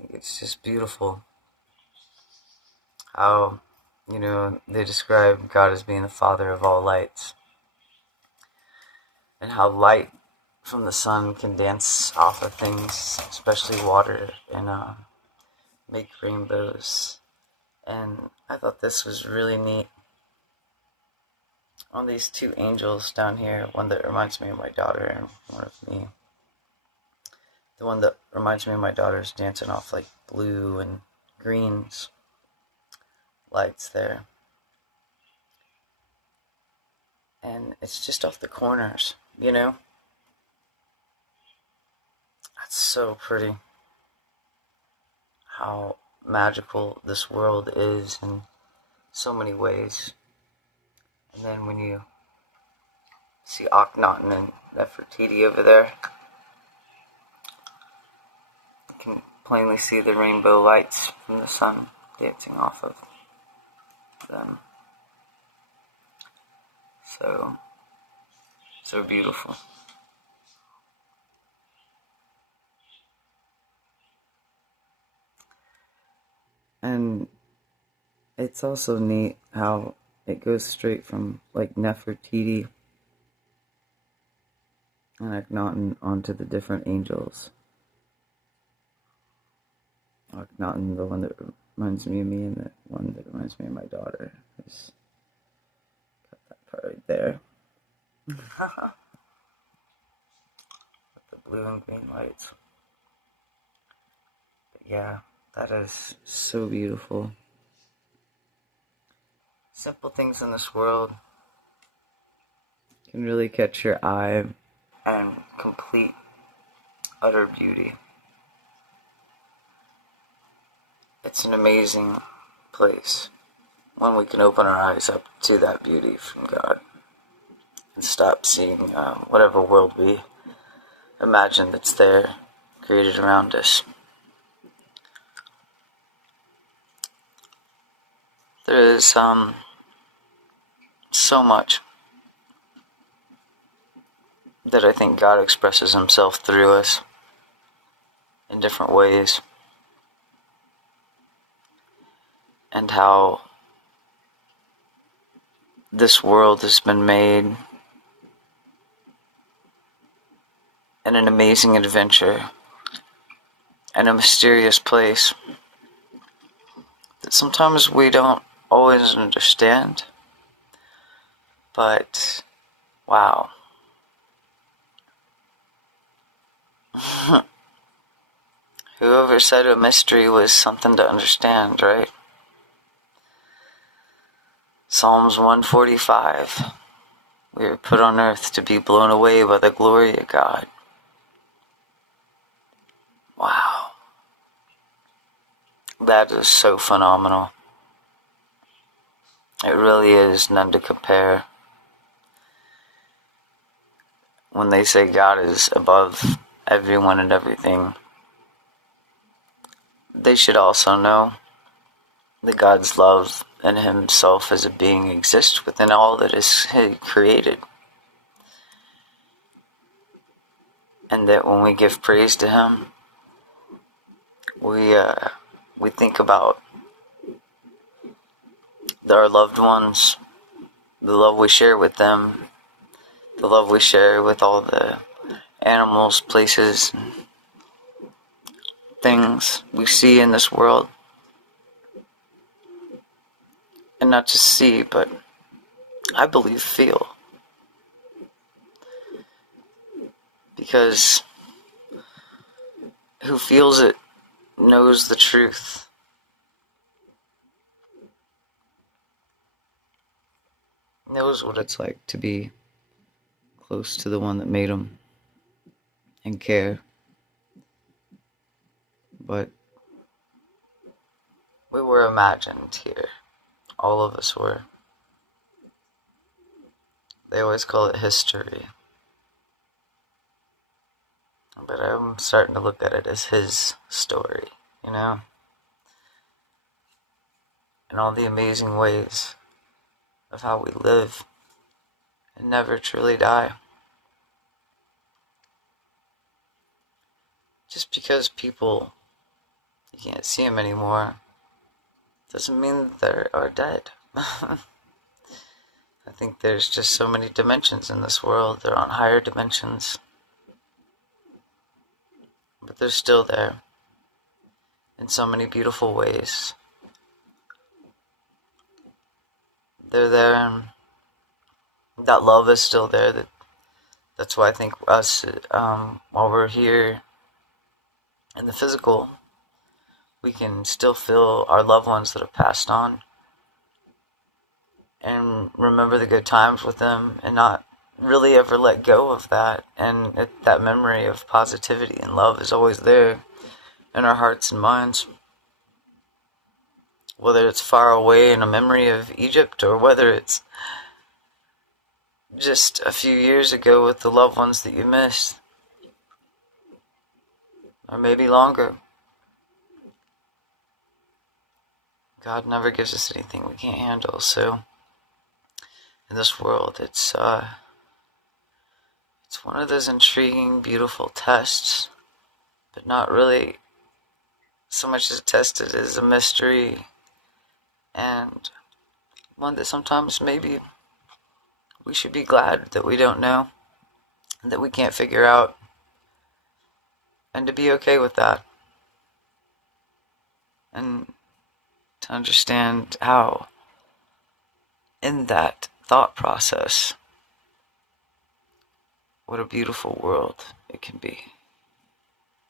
think it's just beautiful how, they describe God as being the father of all lights, and how light from the sun can dance off of things, especially water, and make rainbows. And I thought this was really neat. On these two angels down here, one that reminds me of my daughter and one of me. The one that reminds me of my daughter is dancing off like blue and greens lights there. And it's just off the corners, That's so pretty. How magical this world is in so many ways. And then when you see Akhenaten and Nefertiti over there, you can plainly see the rainbow lights from the sun dancing off of them. So beautiful. And it's also neat how it goes straight from like Nefertiti and Akhenaten onto the different angels. Akhenaten, the one that reminds me of me, and the one that reminds me of my daughter. Just got that part right there. With the blue and green lights. But yeah, that is so beautiful. Simple things in this world can really catch your eye, and complete, utter beauty. It's an amazing place when we can open our eyes up to that beauty from God and stop seeing whatever world we imagine that's there, created around us. There is so much that I think God expresses himself through us in different ways, and how this world has been made in an amazing adventure and a mysterious place that sometimes we don't always understand, but wow. Whoever said a mystery was something to understand, right? Psalms 145. We are put on earth to be blown away by the glory of God. Wow. That is so phenomenal. It really is none to compare. When they say God is above everyone and everything, they should also know that God's love and himself as a being exists within all that is created. And that when we give praise to him, we think about our loved ones, the love we share with them, the love we share with all the animals, places, and things we see in this world. And not just see, but I believe feel. Because who feels it knows the truth. Knows what it's like to be close to the one that made them and care. But we were imagined here. All of us were. They always call it history. But I'm starting to look at it as his story, And all the amazing ways of how we live and never truly die. Just because people you can't see them anymore, doesn't mean they are dead. I think there's just so many dimensions in this world. They're on higher dimensions, but they're still there in so many beautiful ways. They're there, and that love is still there. That's why I think us, while we're here in the physical, we can still feel our loved ones that have passed on and remember the good times with them and not really ever let go of that. And that memory of positivity and love is always there in our hearts and minds. Whether it's far away in a memory of Egypt or whether it's just a few years ago with the loved ones that you missed, or maybe longer. God never gives us anything we can't handle, so in this world it's one of those intriguing, beautiful tests, but not really so much as a test. It is a mystery, and one that sometimes maybe we should be glad that we don't know, and that we can't figure out, and to be okay with that, and to understand how in that thought process, what a beautiful world it can be.